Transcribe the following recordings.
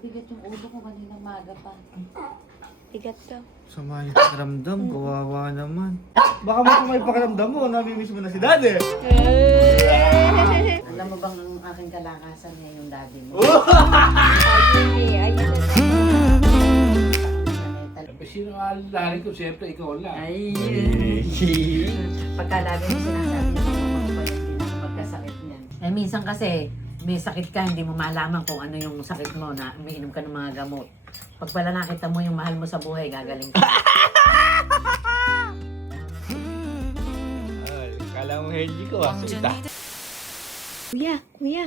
Mabigat yung ulo ko kaninang maga pa. Bigat to. Sama yung pakiramdam, kawawa naman. Baka may pakiramdam mo, namimiss mo na si daddy. Alam mo bang ang aking kalakasan niya yung daddy mo? Ayun na. Sino ang alalahanin ko? Siyempre, ikaw lang. Ay, pagka lagi mo sinasabi niya, hindi na magkasakit niyan. Eh, minsan kasi, may sakit ka, hindi mo malaman kung ano yung sakit mo na umiinom ka ng mga gamot. Pag pala nakita mo yung mahal mo sa buhay, gagaling ka. Ay, kala mo Henry ko ah, suta. Kuya.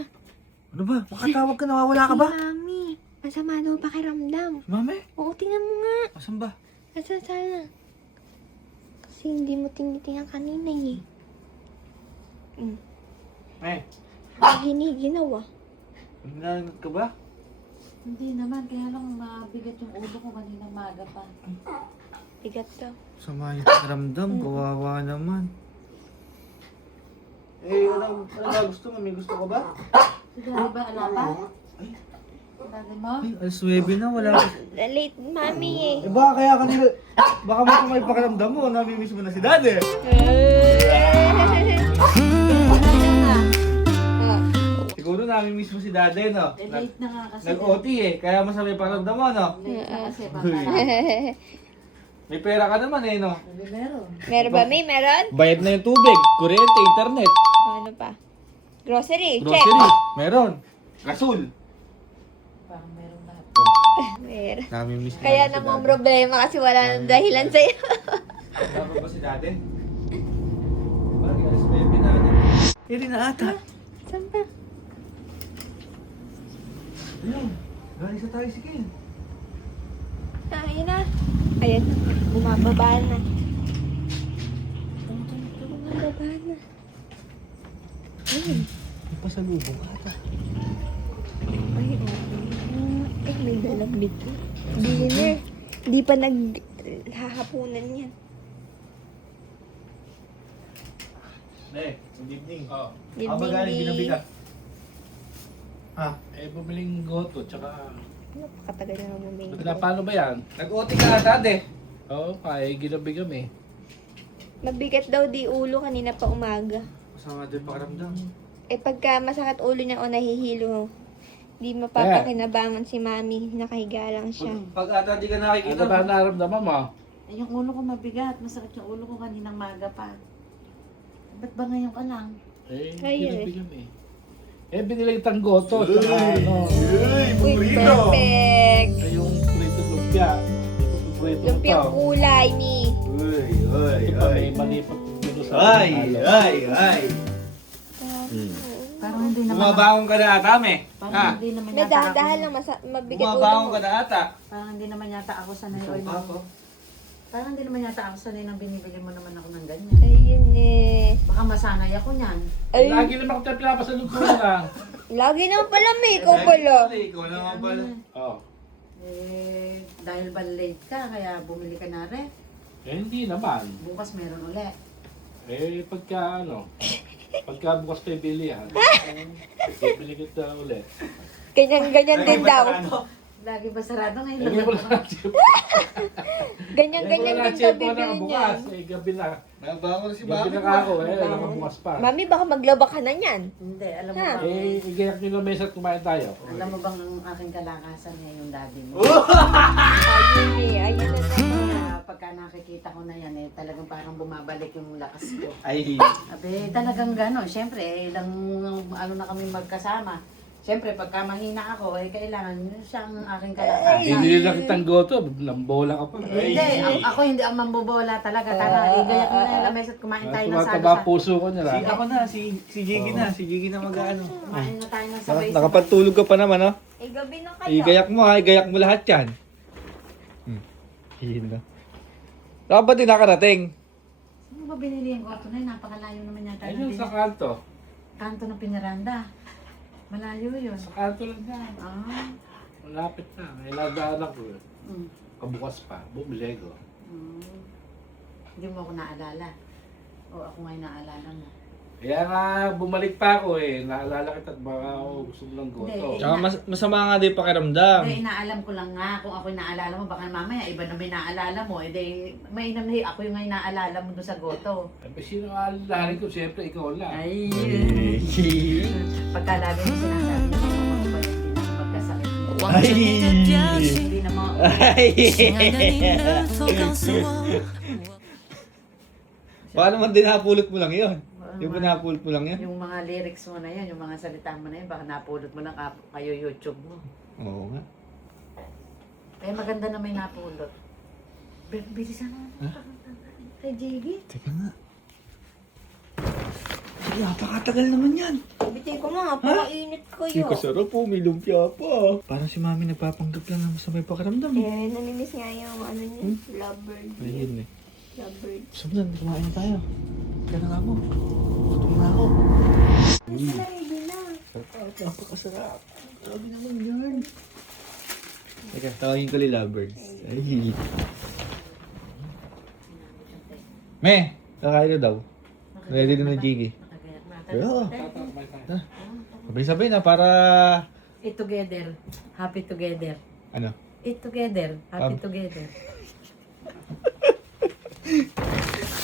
Ano ba? Makatawag ka, nawawala ka ba? Si Mami. Masama daw pakiramdam. Mami, Oo, tingnan mo nga. asan ba? Asa sana? Kasi hindi mo tinitingnan kanina eh. Eh, Giniginaw ah. nagnalag ka ba? Hindi naman, kaya lang mabigat yung ulo ko kaninang maga pa. Bigat to. Sama yung pakiramdam, kawawa naman. Eh, ano ba gusto mo? May gusto ka ba? Si daddy ba, ala pa? Daddy mo? Ay, alas 9 na, wala ka. Late Mami eh. Eh, baka kaya kanina, baka may pakiramdam mo, namimiss mo na si daddy. Siguro namimiss mo si daddy, no? Eh, late na nga kasi. Nag-OT eh, kaya masama yung pakiramdam mo, no? Late na kasi, May pera ka naman eh, no? meron. Meron ba May? Meron? Bayad na yung tubig, kuryente, internet, Ano pa? Grocery, check. grocery, meron. Gasol. Parang meron lahat. Meron. Namimiss mo Kaya na si namang daddy. problema kasi wala nang dahilan sa'yo. Dapat ba si daddy? Parang alas 9 na. Hindi na ata. Saan pa? Ayun, galing sa tricycle. Ayun na. Ayan na. Bumababa na. Bumababa na. Ayun. May pasalubong ata. Ay, okay. Eh, may dalang bito. Dinner. Hindi pa naghahapunan yan. Ne, good evening. Oh. Ako ba galing binabigat? Ah, Eh, bumiling goto, tsaka... Napakatagal na bumili. Paano ba yan? nag-OT ka ata, de. Oo, kaya ginabi kami. Mabigat daw di ulo kanina pa umaga. Masama din pakiramdam. Eh pagka masakit ulo niya o nahihilo, di mapapakinabangan si Mami. Nakahiga lang siya. Pag ata di ka nakikita. Ano ba naramdaman mo? Eh, yung ulo ko mabigat. Masakit yung ulo ko kaninang maga pa. Ba't ba ngayon ka lang? Eh, Ay, ginabi kami. Eh, binili kitang goto, tsaka ano, Uy, perfect! yung prito lumpia. Prito Lumpiang kulay ni. Uy, Ito pa, may malipat dito sa halo. ay. Parang hindi naman. Bumabangon ka na ata, me. Parang Ha? hindi naman yata Nadadahan ako. lang, mabigat ulo Bumabangon mo. ka na ata. Parang hindi naman yata ako sanay. Suka ko. Parang hindi naman yata ako sanay nang binibili mo naman ako ng ganyan. Ayun eh. Baka masanay ako niyan. Ay, Lagi naman kita pinapasalog ko lang. lagi naman pala may ikaw pala. Ikaw naman pala. Oh. Eh, dahil ba late ka, kaya bumili ka na rin. Eh, hindi naman. Bukas meron ulit. Eh, pagka bukas pa bilihan, bibili kita ulit. Ganyan-ganyan din daw. Lagi ba sarado ngayon? Eh, ngayon ko lang chip. Ganyan-ganyan din daw bibili niya. bukas. Eh, gabi na. Nabangon si Gabi na ka ako eh. Alam ko bukas pa. Mami, baka maglaba ka na niyan. Hindi, alam mo Ha? bang, Eh, igayak nyo lang mesa at kumain tayo. alam mo bang ang aking kalakasan niya yung daddy mo? Ayun eh, ayun na naman. Pagka nakikita ko na yan, talagang parang bumabalik yung lakas ko. Ay. Abe, talagang gano'n. Siyempre, ilang ano na kami magkasama. Siyempre, pagka mahina ako, kailangan yun siyang aking kalakasan. Hindi lang kitang goto. Lambola ka pa. Hindi, ako hindi ang mambobola talaga. Tara, igayak mo na yung lamesa at kumain tayo ng Tumataba salusa. puso ko nila. Ako na, si Jiggy na. Si Jiggy na mag-ano. Kumain na tayo ng sabay-sabay. Nakapagtulog ka pa naman, no? Eh, gabi na kayo. Igayak mo ha, igayak mo lahat yan. Yun na. Saan ba din nakarating? Saan mo ba binili yung auto na yun? Napakalayo naman yata. Ayun sa kanto. Kanto ng Pinaranda. Malayo yun. Sa kanto lang yan. Ah. Malapit na. May nadaan ako eh. Mm. Kabukas pa. Bumili ko. Mm. Hindi mo ako naalala. O ako ngayon naalala mo. Kaya nga, bumalik pa ako eh. Naalala kita at baka ako gusto mo ng goto. Hindi. Tsaka masama nga din pakiramdam. Hindi, inaalam ko lang nga kung ako yung naalala mo. Baka mamaya iba na may naalala mo. Eh, di, may inamhi, ako yung nga yung naalala mo doon sa goto. Eh, sino aalalahanin ko? Siyempre, ikaw lang. Ay, pagka lagi mo sinasabi mo, magkasakit mo. 望着你的表情， Hindi na mo. 亲爱的，你能否告诉我？ Paano man din napulot mo lang yun? Yung pinapulot mo lang yun? Yung mga lyrics mo na yan, yung mga salita mo na yan, baka napulot mo lang kayo YouTube mo. Oo nga. Eh, maganda na may napulot. Bilisan mo. Kay Jiggy. Teka nga. Ay, napakatagal naman yan. Bitay ko nga, pakainit ko yun. Kasarap po, may lumpia pa. Parang si mami nagpapanggap lang naman sa may pakiramdam eh. Eh, namimiss nga yung ano niya, lovebird. Ayun eh. Lovebird. Sabi na, kumain na tayo. Kaya na nga mo. Gutom na ako. Sila ready na. Napakasarap. Grabe naman yan. Teka, tawagin ko li lovebirds. Ay. Me, kakain na daw. Ready na na Jiggy. Oo. Sabay-sabay na para... Eat together. Happy together. Ano? Eat together. Happy Um, together.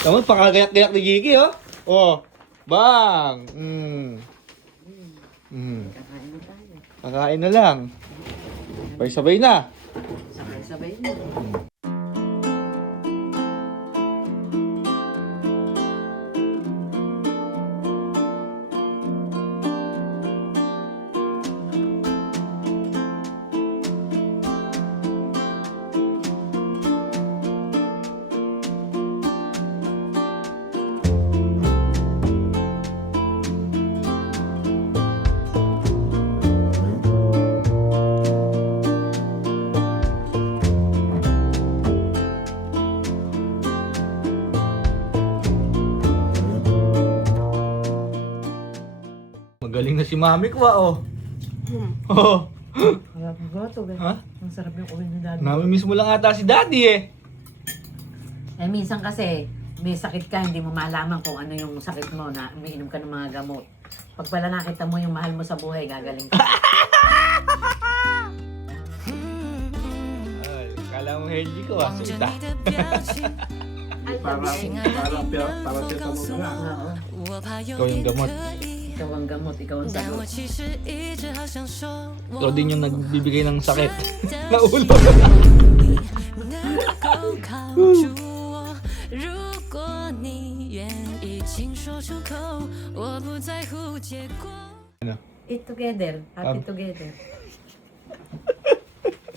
Tama, pakagayak-gayak ni Jiggy, oh. Oh. Bang! Kakain na tayo. Kakain na lang. Sabay-sabay na. Sabay-sabay na. Magaling na si mami ko, oh. Oh. Harap ng goto, Ha? Ang sarap yung uwi ni daddy. Namimiss mo lang ata si daddy, eh. Eh, minsan kasi, may sakit ka, hindi mo malaman kung ano yung sakit mo na umiinom ka ng mga gamot. Pag pala nakita mo yung mahal mo sa buhay, gagaling ka. Ay, kala mo hindi ko, ah. 望着 Suta. 你的表情， Parang, 亲爱的， parang, 你 parang 能否 siya 告诉 mo na. 我？ Oo. 我怕有 Ikaw yung 天 gamot. 可以， Ikaw ang gamot, ikaw ang 但 sagot. 我其实一直好想说， Ikaw din yung nagbibigay ng sakit. 真的 Na ulo. 你能够靠住我。如果你愿意请说出口，我不在乎结果。 Eat together. Happy Um, together.